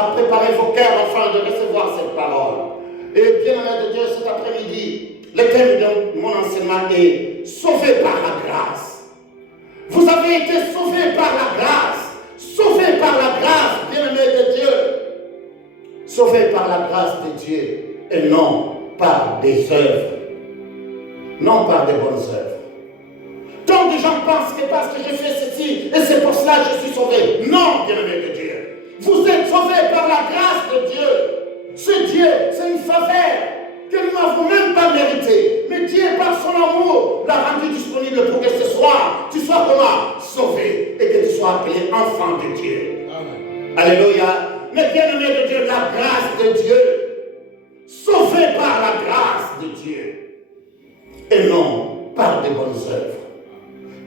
à préparer vos cœurs afin de recevoir cette parole. Et bien-aimé de Dieu, cet après-midi, le thème de mon enseignement est « Sauvé par la grâce ». Vous avez été sauvés par la grâce. Sauvés par la grâce, bien-aimé de Dieu. Sauvés par la grâce de Dieu et non par des œuvres. Non par des bonnes œuvres. Tant de gens pensent que parce que j'ai fait ceci et c'est pour cela que je suis sauvé. Non, bien-aimé de Dieu. Vous êtes sauvés par la grâce de Dieu. Ce Dieu, c'est une faveur que nous n'avons même pas mérité. Mais Dieu, par son amour, l'a rendu disponible pour que ce soir, tu sois comment? Sauvé et que tu sois appelé enfant de Dieu. Amen. Alléluia. Mais bien-aimé de Dieu, la grâce de Dieu, sauvé par la grâce de Dieu et non par des bonnes œuvres.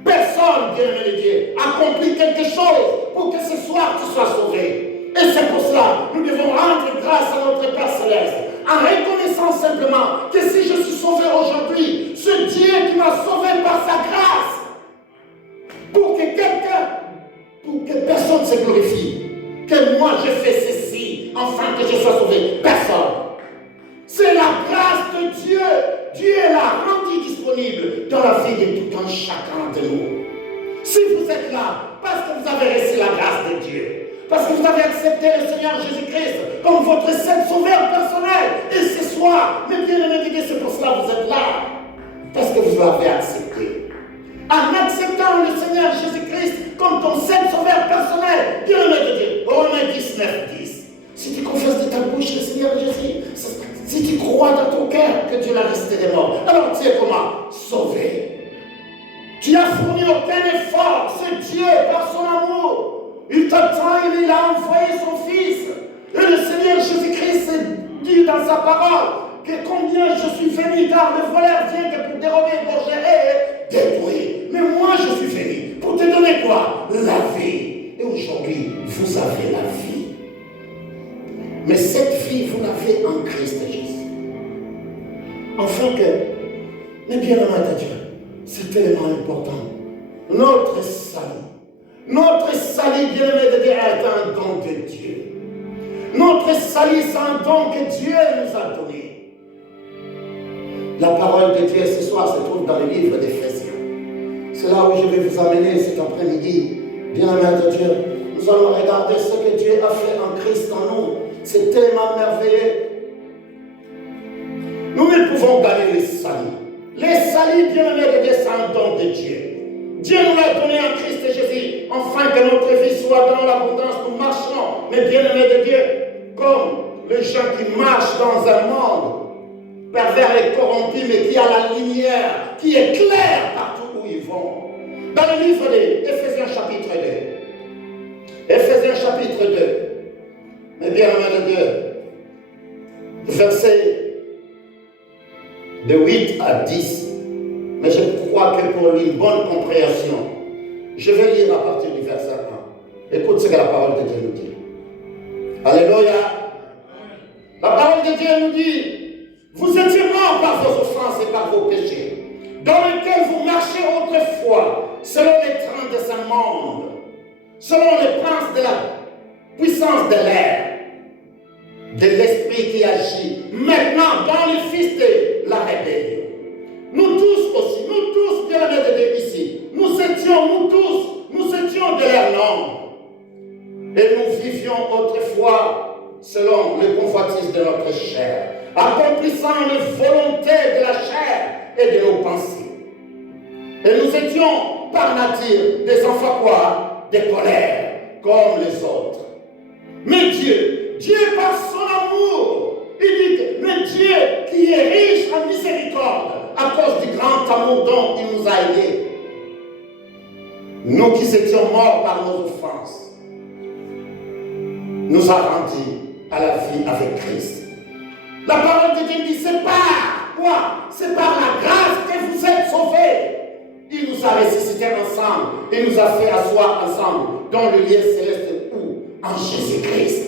Personne, bien-aimé de Dieu, accomplit quelque chose pour que ce soir tu sois sauvé. Et c'est pour cela que nous devons rendre grâce à notre Père Céleste, en reconnaissant simplement que si je suis sauvé aujourd'hui, ce Dieu qui m'a sauvé par sa grâce, pour que personne se glorifie, que moi je fais ceci, afin que je sois sauvé. Personne. C'est la grâce de Dieu. Dieu l'a rendu disponible dans la vie de tout un chacun de nous. Si vous êtes là, parce que vous avez reçu la grâce de Dieu, parce que vous avez accepté le Seigneur Jésus-Christ comme votre seul sauveur personnel, et ce soir, mes bien-aimés de Dieu, c'est pour cela que vous êtes là, parce que vous l'avez accepté. En acceptant le Seigneur Jésus-Christ comme ton seul sauveur personnel, bien-aimé de Dieu, Romains 19:10. Si tu confesses de ta bouche le Seigneur Jésus, si tu crois dans ton cœur que Dieu l'a resté des morts, alors tu es comment? Sauvé. Tu n'as fourni aucun effort. Ce Dieu, par son amour, il t'attend, il a envoyé son Fils. Et le Seigneur Jésus-Christ dit dans sa parole que combien je suis venu, car le voleur vient que pour dérober, égorger et détruire. Mais moi, je suis venu pour te donner quoi? La vie. Et aujourd'hui, vous avez la vie. Mais cette vie, vous l'avez en Christ Jésus. Enfin que, mais bien aimé de Dieu, c'est tellement important. Notre salut, bien aimé de Dieu, est un don de Dieu. Notre salut, c'est un don que Dieu nous a donné. La parole de Dieu ce soir se trouve dans le livre d'Éphésiens. C'est là où je vais vous amener cet après-midi. Bien aimé de Dieu, nous allons regarder ce que Dieu a fait en Christ en nous. C'est tellement merveilleux. Nous ne pouvons gagner le salut. Les saluts, bien aimés de Dieu, c'est un don de Dieu. Dieu nous l'a donné en Christ Jésus, afin que notre vie soit dans l'abondance. Nous marchons, mais bien aimés de Dieu, comme les gens qui marchent dans un monde pervers et corrompu, mais qui a la lumière, qui éclaire partout où ils vont. Dans le livre d'Éphésiens chapitre 2. Éphésiens chapitre 2. Mais bien aimés de Dieu, verset de 8 à 10. Mais je crois que pour une bonne compréhension, je vais lire à partir du verset 1. Écoute ce que la parole de Dieu nous dit. Alléluia. La parole de Dieu nous dit, vous étiez morts par vos offenses et par vos péchés, dans lesquels vous marchez autrefois, selon les trains de ce monde, selon les princes de la puissance de l'air, de l'esprit qui agit maintenant dans le fils de la rébellion. Nous tous aussi, bien aimés de Dieu ici, nous étions de leur nombre. Et nous vivions autrefois selon le convoitise de notre chair, accomplissant les volontés de la chair et de nos pensées. Et nous étions par nature des enfants quoi? Des colères, comme les autres. Mais Dieu par son amour, il dit que mais Dieu qui est riche en miséricorde, à cause du grand amour dont il nous a aidés, nous qui étions morts par nos offenses, nous a rendus à la vie avec Christ. La parole de Dieu dit, c'est par quoi? C'est par la grâce que vous êtes sauvés. Il nous a ressuscités ensemble et nous a fait asseoir ensemble dans le lieu céleste où? En Jésus-Christ.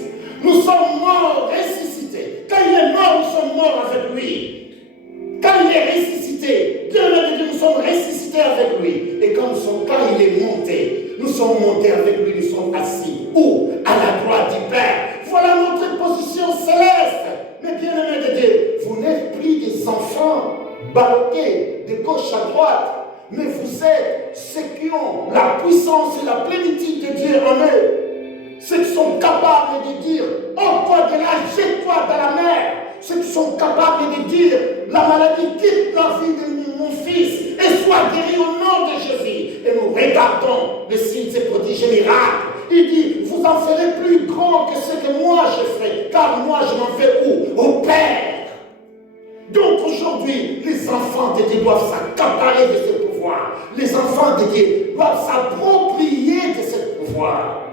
Nous sommes morts, ressuscités. Quand il est mort, nous sommes morts avec lui. Quand il est ressuscité, bien aimé de Dieu, nous sommes ressuscités avec lui. Et quand il est monté, nous sommes montés avec lui, nous sommes assis. Où? À la droite du Père. Voilà sont capables de dire, la maladie quitte la vie de mon fils et soit guéri au nom de Jésus. Et nous regardons le signe et prodiges et miracles. Il dit, vous en ferez plus grand que ce que moi je ferai, car moi je m'en fais où? Au Père. Donc aujourd'hui, les enfants de Dieu doivent s'accaparer de ce pouvoir. Les enfants de Dieu doivent s'approprier de ce pouvoir.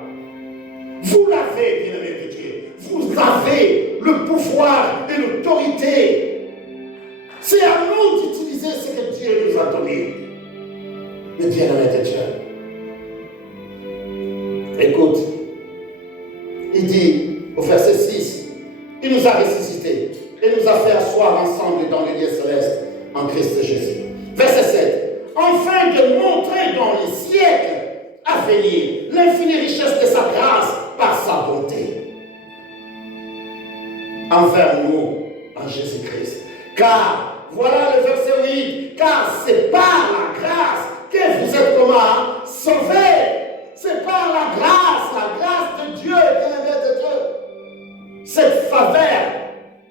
Vous l'avez, bien-aimés de Dieu. Vous avez le pouvoir et l'autorité. C'est à nous d'utiliser ce que Dieu nous a donné. Le bien-aimé de Dieu. Écoute, il dit au verset 6, il nous a ressuscités et nous a fait asseoir ensemble dans les lieux célestes en Christ Jésus. Verset 7, afin de montrer dans les siècles à venir l'infinie richesse de sa grâce par sa bonté envers nous en Jésus-Christ. Car, voilà le verset 8, car c'est par la grâce que vous êtes comment? Sauvés. C'est par la grâce de Dieu, bien-aimé de Dieu. Cette faveur,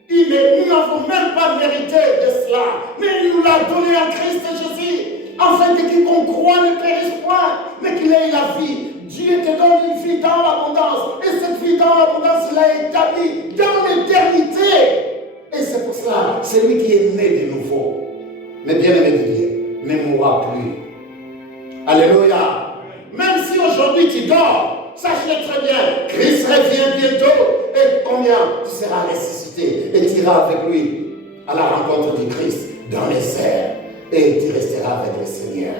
nous n'avons même pas mérité de cela, mais il nous l'a donné en Christ Jésus, afin que quiconque croit ne périsse point, mais qu'il ait la vie. Dieu te donne une vie dans l'abondance, et cette vie dans l'abondance, il l'a établie dans l'éternité. Et c'est pour cela, celui qui est né de nouveau, mais bien-aimé de Dieu, ne mourra plus. Alléluia. Même si aujourd'hui tu dors, sache-le très bien, Christ revient bientôt, et combien tu seras ressuscité, et tu iras avec lui à la rencontre du Christ dans les airs, et tu resteras avec le Seigneur.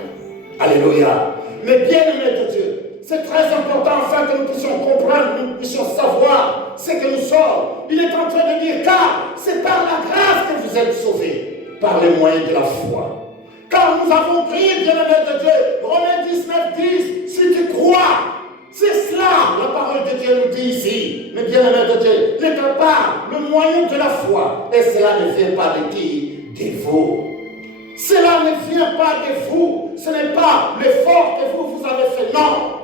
Alléluia. Mais bien-aimé de Dieu, c'est très important afin que nous puissions comprendre, nous puissions savoir ce que nous sommes. Il est en train de dire, car c'est par la grâce que vous êtes sauvés, par les moyens de la foi. Car nous avons prié, bien-aimé de Dieu, Romains 19, 10, si tu crois, c'est cela, la parole de Dieu nous dit ici. Mais bien-aimé de Dieu, n'est pas le moyen de la foi, et cela ne vient pas de qui? De vous. Cela ne vient pas de vous, ce n'est pas l'effort que vous avez fait, non.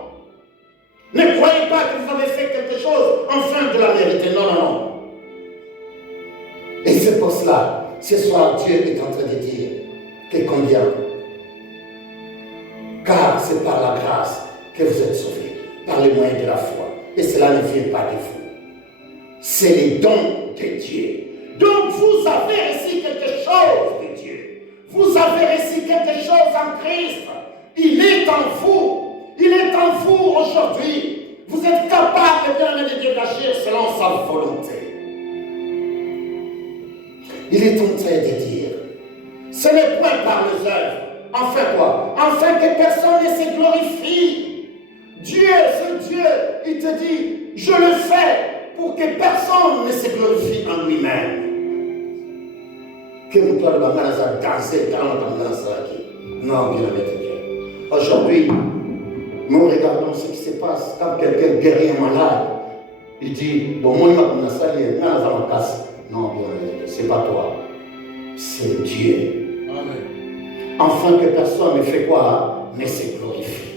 Ne croyez pas que vous avez fait quelque chose afin de la mériter, non, non, non. Et c'est pour cela, ce soir, Dieu est en train de dire, que combien? Car c'est par la grâce que vous êtes sauvés, par les moyens de la foi. Et cela ne vient pas de vous. C'est les dons de Dieu. Donc vous avez reçu quelque chose de Dieu. Vous avez reçu quelque chose en Christ. Il est en vous. Il est en vous aujourd'hui. Vous êtes capable, bien-aimé de Dieu, d'agir selon sa volonté. Il est en train de dire, ce n'est point par les œuvres. Enfin quoi? Afin que personne ne se glorifie. Dieu, ce Dieu, il te dit, je le fais pour que personne ne se glorifie en lui-même. Que nous parlons de la danser quand on a non, bien aimé de Dieu. Aujourd'hui, nous regardons ce qui se passe quand quelqu'un guérit un malade. Il dit, bon, moi, je vais salir, non, bien aimé, c'est pas toi, c'est Dieu. Afin que personne ne fait quoi? Ne se glorifie.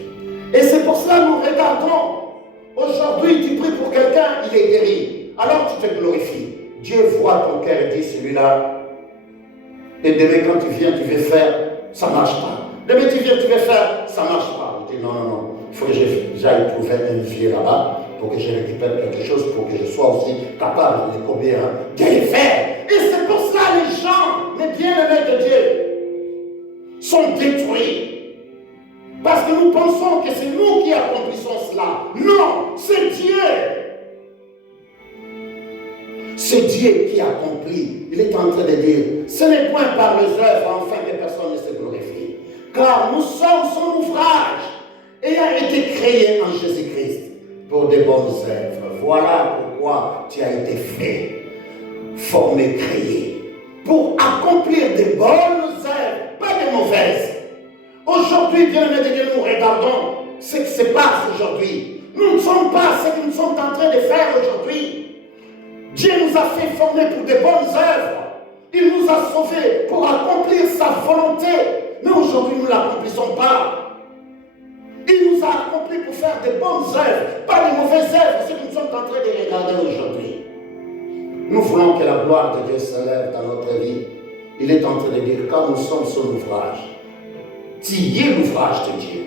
Et c'est pour cela que nous regardons. Aujourd'hui, tu pries pour quelqu'un, il est guéri. Alors tu te glorifies. Dieu voit ton cœur et dit, celui-là. Et demain, quand tu viens, tu veux faire, ça ne marche pas. Demain, tu viens, tu veux faire, ça ne marche pas. Il dit, non, non, non. Il faut que j'aille trouver un vieux là-bas pour que je récupère quelque chose, pour que je sois aussi capable de combien de le faire. Et c'est pour cela les gens, les bien-aimés de Dieu, sont détruits. Parce que nous pensons que c'est nous qui accomplissons cela. Non, c'est Dieu. C'est Dieu qui accomplit. Il est en train de dire, ce n'est point par les œuvres afin que personne ne se glorifie. Car nous sommes son ouvrage ayant été créé en Jésus-Christ pour de bonnes œuvres. Voilà pourquoi tu as été fait, formé, créé, pour accomplir de bonnes œuvres, pas de mauvaises. Aujourd'hui, bien-aimés de Dieu, nous regardons ce qui se passe aujourd'hui. Nous ne sommes pas ce que nous sommes en train de faire aujourd'hui. Dieu nous a fait former pour de bonnes œuvres. Il nous a sauvés pour accomplir sa volonté. Mais aujourd'hui, nous ne l'accomplissons pas. Il nous a accomplis pour faire de bonnes œuvres, pas de mauvaises œuvres, ce que nous sommes en train de regarder aujourd'hui. nous voulons que la gloire de Dieu s'élève dans notre vie. Il est en train de dire, quand nous sommes son ouvrage, tu es l'ouvrage de Dieu.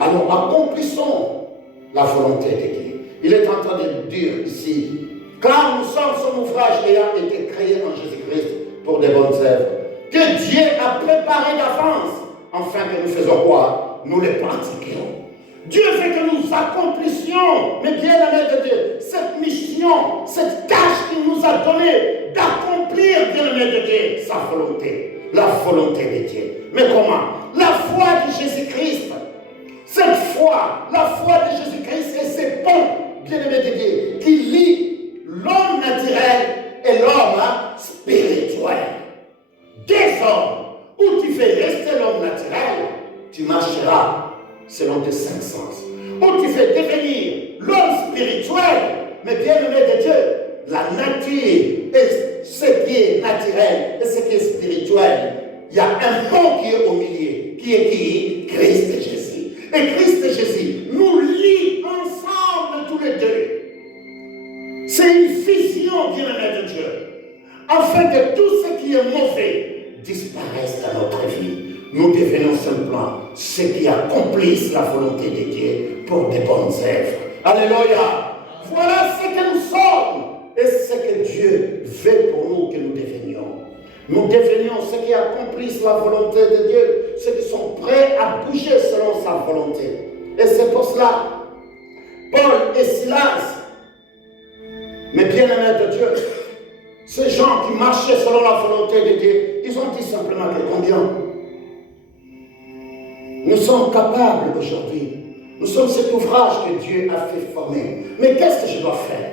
Alors accomplissons la volonté de Dieu. Il est en train de dire ici, car nous sommes son ouvrage ayant été créé en Jésus-Christ pour de bonnes œuvres, que Dieu a préparé d'avance, afin que nous faisons quoi? Nous les pratiquions. Dieu veut que nous accomplissions, mais bien aimé de Dieu, cette mission, cette tâche qu'il nous a donnée d'accomplir, bien aimé de Dieu, sa volonté, la volonté de Dieu. Mais comment? La foi de Jésus-Christ. Cette foi, la foi de Jésus-Christ et ses ponts, bien aimé de Dieu, qui lie l'homme naturel et l'homme spirituel. Des hommes, où tu fais rester l'homme naturel, tu marcheras selon tes cinq sens. Où tu fais devenir l'homme spirituel, mais bien aimé de Dieu, la nature et ce qui est naturel et ce qui est spirituel, il y a un pont qui est au milieu, qui est qui? Christ et Jésus. Et Christ et Jésus nous lient ensemble tous les deux. C'est une fusion, bien aimé de Dieu, afin que tout ce qui est mauvais disparaisse dans notre vie. Nous devenons simplement ceux qui accomplissent la volonté de Dieu pour de bonnes œuvres. Alléluia. Voilà ce que nous sommes et ce que Dieu veut pour nous que nous devenions. Nous devenions ceux qui accomplissent la volonté de Dieu, ceux qui sont prêts à bouger selon sa volonté. Et c'est pour cela, Paul et Silas, mais bien aimés de Dieu, ces gens qui marchaient selon la volonté de Dieu, ils ont dit simplement que combien nous sommes capables aujourd'hui. Nous sommes cet ouvrage que Dieu a fait former. Mais qu'est-ce que je dois faire?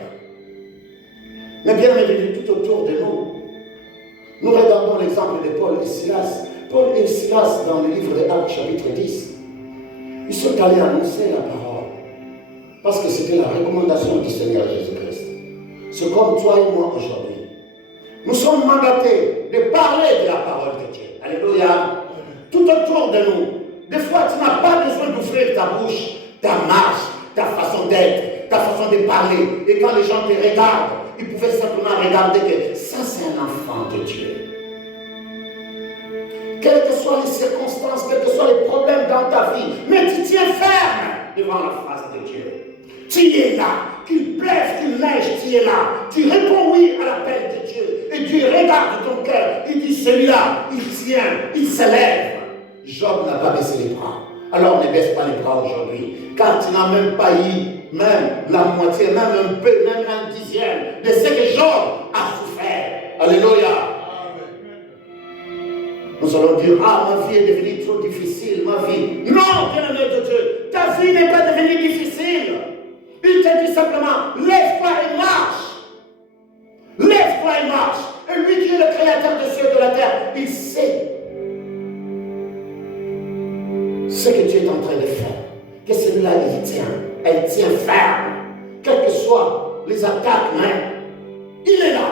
Mais bien aimés, tout autour de nous, nous regardons l'exemple de Paul et Silas. Paul et Silas, dans le livre de Actes, chapitre 10, ils sont allés annoncer la parole. Parce que c'était la recommandation du Seigneur Jésus-Christ. C'est comme toi et moi aujourd'hui. Nous sommes mandatés de parler de la parole de Dieu. Alléluia. Tout autour de nous. Des fois, tu n'as pas besoin d'ouvrir ta bouche, ta marche, ta façon d'être, ta façon de parler. Et quand les gens te regardent, ils pouvaient simplement regarder que ça, c'est un enfant de Dieu. Quelles que soient les circonstances, quels que soient les problèmes dans ta vie, mais tu tiens ferme devant la face de Dieu. Tu es là, qu'il pleuve, qu'il neige, tu es là. Tu réponds oui à l'appel de Dieu. Et Dieu regarde ton cœur. Il dit, celui-là, il tient, il s'élève. Job n'a pas baissé les bras. Alors ne baisse pas les bras aujourd'hui. Car tu n'as même pas eu même la moitié, même un peu, même un dixième de ce que Job a souffert. Alléluia. Nous allons dire, ah, ma vie est devenue trop difficile, ma vie. Non, bien-aimé de Dieu, ta vie n'est pas devenue difficile. Il te dit simplement, lève-toi et marche. Lève-toi et marche. Et lui qui est le créateur des cieux et de la terre, il sait ce que tu es en train de faire. Que celui-là, il tient. Elle tient ferme. Quelles que soient les attaques, même. Il est là.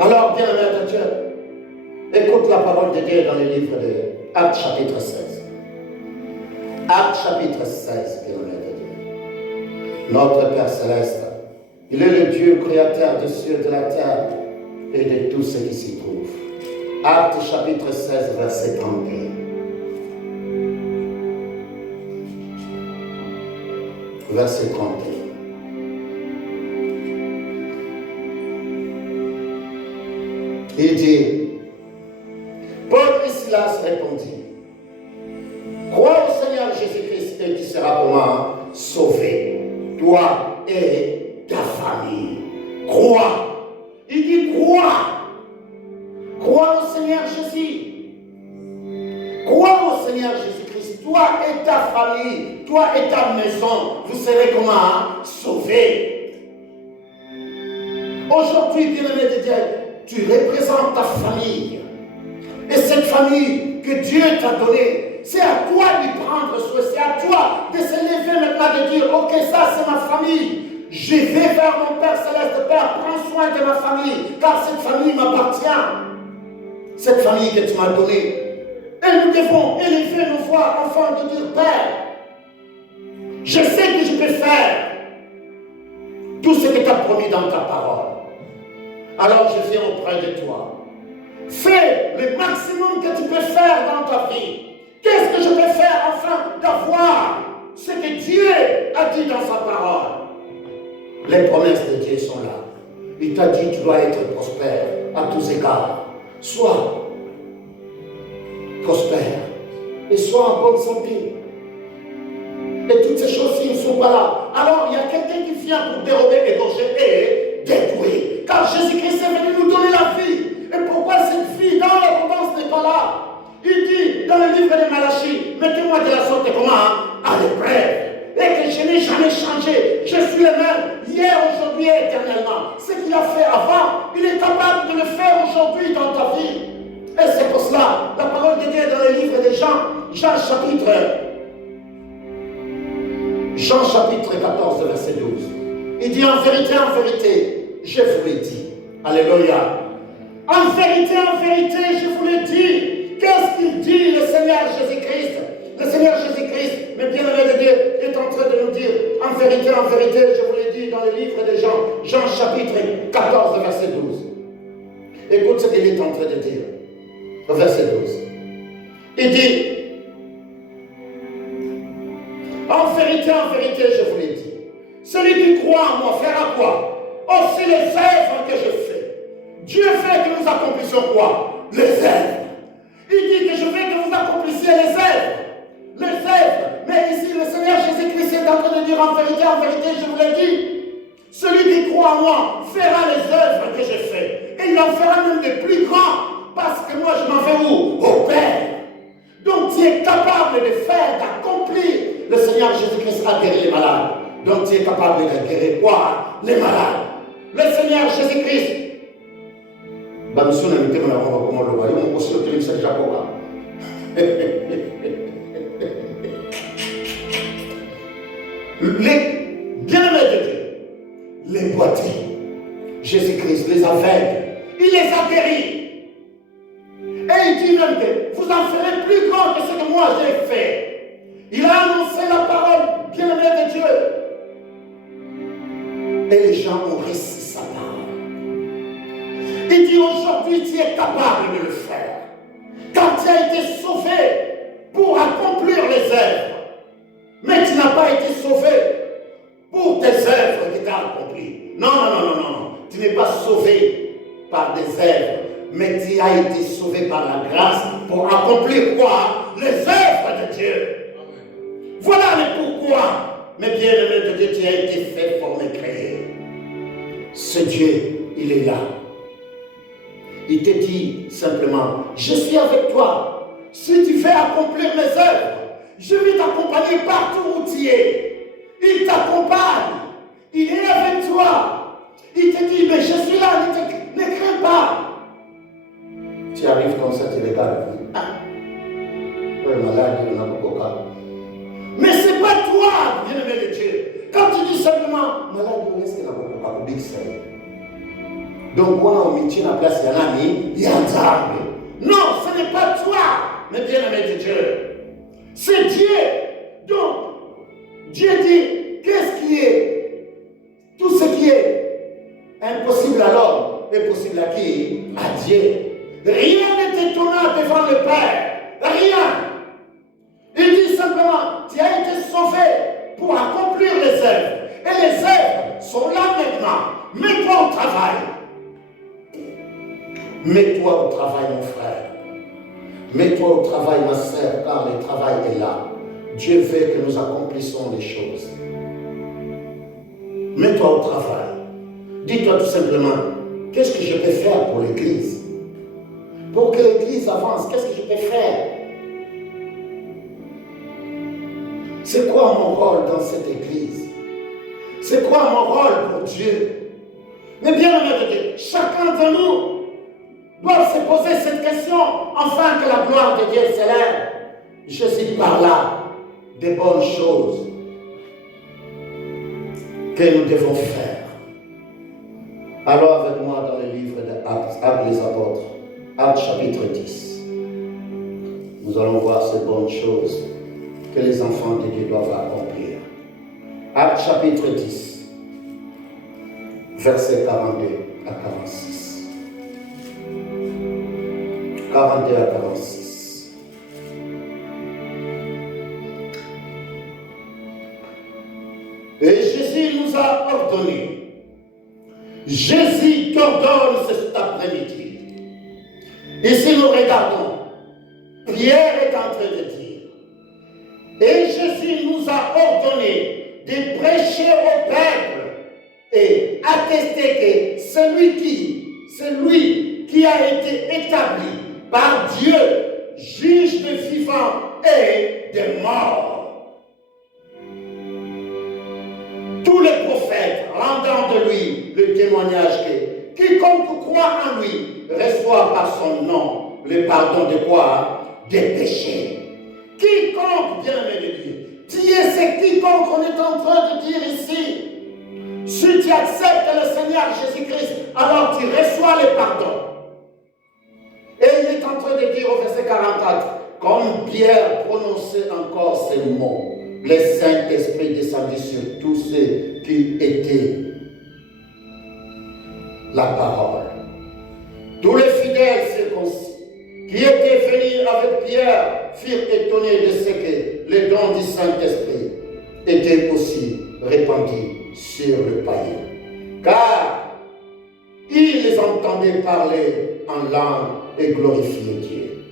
Alors, bien-aimé de Dieu, écoute la parole de Dieu dans le livre de Actes chapitre 16. Actes chapitre 16, bien-aimé de Dieu. Notre Père Céleste, il est le Dieu créateur des cieux, de la terre et de tout ce qui s'y trouve. Actes chapitre 16, verset 31. Verset 31. Il dit, Paul et Silas répondit, crois au Seigneur Jésus-Christ et tu seras comment sauvé, toi et ta famille. Crois. Il dit crois. Crois au Seigneur Jésus. Crois au Seigneur Jésus-Christ. Toi et ta famille, toi et ta maison, vous serez comment sauvés. Aujourd'hui, bien-aimé de Dieu, tu représentes ta famille. Et cette famille que Dieu t'a donnée, c'est à toi d'y prendre soin. C'est à toi de se lever maintenant de dire, ok, ça c'est ma famille. Je vais vers mon Père Céleste. Père, prends soin de ma famille, car cette famille m'appartient. Cette famille que tu m'as donnée. Et nous devons élever nos voix afin de dire, Père, je sais que je peux faire tout ce que tu t'as promis dans ta parole. Alors je viens auprès de toi. Fais le maximum que tu peux faire dans ta vie. Qu'est-ce que je peux faire afin d'avoir ce que Dieu a dit dans sa parole? Les promesses de Dieu sont là. Il t'a dit tu dois être prospère à tous égards. Sois prospère et sois en bonne santé. Et toutes ces choses-ci ne sont pas là. Alors il y a quelqu'un qui vient pour dérober, égorger et détruire. Car Jésus-Christ est venu nous donner la vie. Et pourquoi cette vie dans l'abondance n'est pas là? Il dit dans le livre de Malachie, mettez-moi de la sorte comment? À l'épreuve. Et que je n'ai jamais changé. Je suis le même hier, aujourd'hui et éternellement. Ce qu'il a fait avant, il est capable de le faire aujourd'hui dans ta vie. Et c'est pour cela, la parole de Dieu dans le livre de Jean chapitre 14, verset 12. Il dit en vérité, je vous l'ai dit. Alléluia. En vérité, je vous l'ai dit. Qu'est-ce qu'il dit le Seigneur Jésus-Christ? Le Seigneur Jésus-Christ, mais bien aimé de Dieu, est en train de nous dire, en vérité, je vous l'ai dit dans le livre de Jean chapitre 14, verset 12. Écoute ce qu'il est en train de dire, au verset 12. Il dit, en vérité, je vous l'ai dit, celui qui croit en moi fera quoi? Aussi les œuvres que je fais. Dieu fait que nous accomplissions quoi? Les œuvres. Il dit que je veux que vous accomplissiez les œuvres. Les œuvres. Mais ici, le Seigneur Jésus-Christ est en train de dire en vérité, je vous l'ai dit. Celui qui croit en moi fera les œuvres que je fais. Et il en fera même des plus grands. Parce que moi, je m'en vais où? Au Père. Donc, tu es capable de faire, d'accomplir. Le Seigneur Jésus-Christ a guéri les malades. Donc, tu es capable de guérir quoi? Les malades. Le Seigneur Jésus-Christ. Monsieur n'a mis mon comment le voyons, on aussi le Saint Jacob. Les bien-aimés de Dieu, les boiteux, Jésus-Christ les aveugles, il les a guéris. Et il dit même que vous en ferez plus grand que ce que moi j'ai fait. Il a annoncé la parole bien-aimée de Dieu. Et les gens ont reçu sa parole. Il dit aujourd'hui tu es capable de le faire. Car tu as été sauvé pour accomplir les œuvres. Mais tu n'as pas été sauvé pour tes œuvres que tu as accomplies. Non. Tu n'es pas sauvé par des œuvres. Mais tu as été sauvé par la grâce pour accomplir quoi? Les œuvres de Dieu. Voilà le pourquoi. Mais bien aimé de Dieu, tu as été fait, formé, créé. Ce Dieu, il est là. Il te dit simplement, je suis avec toi. Si tu veux accomplir mes œuvres, je vais t'accompagner partout où tu es. Il t'accompagne. Il est avec toi. Il te dit, mais je suis là, ne crains pas. Tu arrives comme ça, tu regardes. Oui, malade, il y en a beaucoup. Mais ce n'est pas toi, bien-aimé de Dieu. Quand tu dis simplement, malade, il y en a beaucoup, big say. Donc, quand on met la place, il y a un arbre. Non, ce n'est pas toi, mais bien-aimé de Dieu. C'est Dieu. Donc, Dieu dit, qu'est-ce qui est? Tout ce qui est impossible à l'homme est possible à qui? À Dieu. Rien n'est étonnant devant le Père. Rien. Il dit simplement, tu as été sauvé pour accomplir les œuvres. Et les œuvres sont là maintenant. Mets-toi au travail. Mets-toi au travail, mon frère. Mets-toi au travail, ma sœur, car le travail est là. Dieu veut que nous accomplissions les choses. Mets-toi au travail. Dis-toi tout simplement, qu'est-ce que je peux faire pour l'Église? Pour que l'Église avance, qu'est-ce que je peux faire? C'est quoi mon rôle dans cette Église? C'est quoi mon rôle pour Dieu? Mais bien aimé de Dieu, chacun de nous doit se poser cette question afin que la gloire de Dieu s'élève. Je suis par là des bonnes choses que nous devons faire. Alors avec moi dans le livre d'Actes, Actes des Apôtres, Actes chapitre 10. Nous allons voir ces bonnes choses que les enfants de Dieu doivent accomplir. Actes chapitre 10. versets 42 à 46. 42 à 46. Et Jésus nous a ordonné. Jésus t'ordonne cet après-midi. Et si nous regardons, Pierre est en train de dire, et Jésus nous a ordonné de prêcher au peuple et attester que celui qui a été établi par Dieu, juge des vivants et des morts. Tous les prophètes rendant de lui le témoignage que quiconque croit en lui reçoit par son nom le pardon de quoi? Des péchés. Quiconque, bien-aimé de Dieu, Dieu c'est quiconque on est en train de dire ici. Si tu acceptes le Seigneur Jésus-Christ, alors tu reçois le pardon. Et il est en train de dire au verset 44, comme Pierre prononçait encore ces mots, le Saint-Esprit descendit sur tous ceux qui étaient la parole. Tous les fidèles circoncis qui étaient venus avec Pierre furent étonnés de ce que les dons du Saint-Esprit étaient aussi répandus sur le païen. Car ils entendaient parler en langue et glorifier Dieu.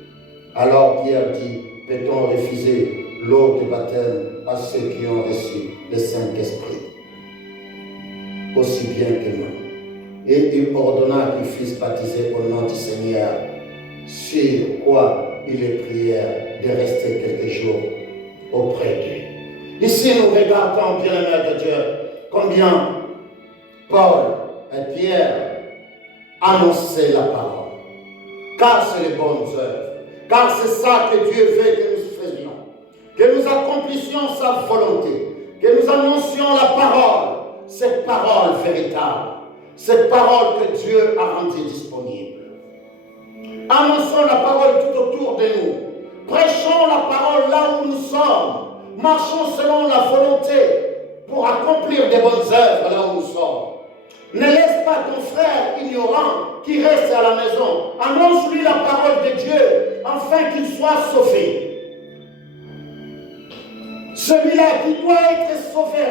Alors Pierre dit, peut-on refuser l'eau de baptême à ceux qui ont reçu le Saint-Esprit? Aussi bien que nous. Et il ordonna qu'ils fussent baptisés au nom du Seigneur, sur quoi il les prièrent de rester quelques jours auprès d'eux. Ici, nous regardons, bien-aimés de Dieu, combien Paul et Pierre annonçaient la parole. Car c'est les bonnes œuvres. Car c'est ça que Dieu veut que nous faisions. Que nous accomplissions sa volonté. Que nous annoncions la parole. Cette parole véritable. Cette parole que Dieu a rendue disponible. Annonçons la parole tout autour de nous. Prêchons la parole là où nous sommes. Marchons selon la volonté pour accomplir des bonnes œuvres là où nous sommes. Ne laisse pas ton frère ignorant qui reste à la maison. Annonce-lui la parole de Dieu afin qu'il soit sauvé. Celui-là qui doit être sauvé,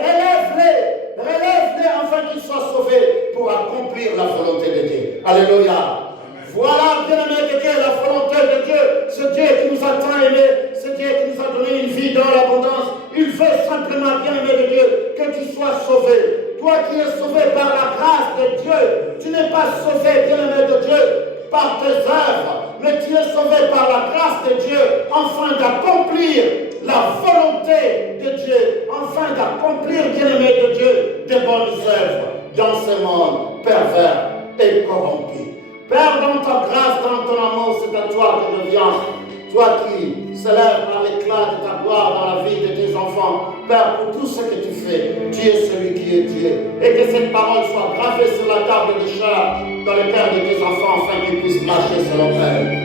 relève-le afin qu'il soit sauvé pour accomplir la volonté de Dieu. Alléluia. Voilà, bien-aimé de Dieu, la volonté de Dieu. C'est Dieu qui nous a tant aimés. C'est Dieu qui nous a donné une vie dans l'abondance. Il veut simplement, bien-aimé de Dieu, que tu sois sauvé. Toi qui es sauvé par la grâce de Dieu, tu n'es pas sauvé, bien-aimé de Dieu, par tes œuvres, mais tu es sauvé par la grâce de Dieu, afin d'accomplir la volonté de Dieu, afin d'accomplir, bien-aimé de Dieu, des bonnes œuvres dans ce monde pervers et corrompu. Père, dans ta grâce, dans ton amour, c'est à toi que je viens. Toi qui célèbres par l'éclat de ta gloire dans la vie de tes enfants. Père, pour tout ce que tu fais, tu es celui qui est Dieu. Et que cette parole soit gravée sur la table de chair dans le cœur de tes enfants, afin qu'ils puissent marcher selon elle.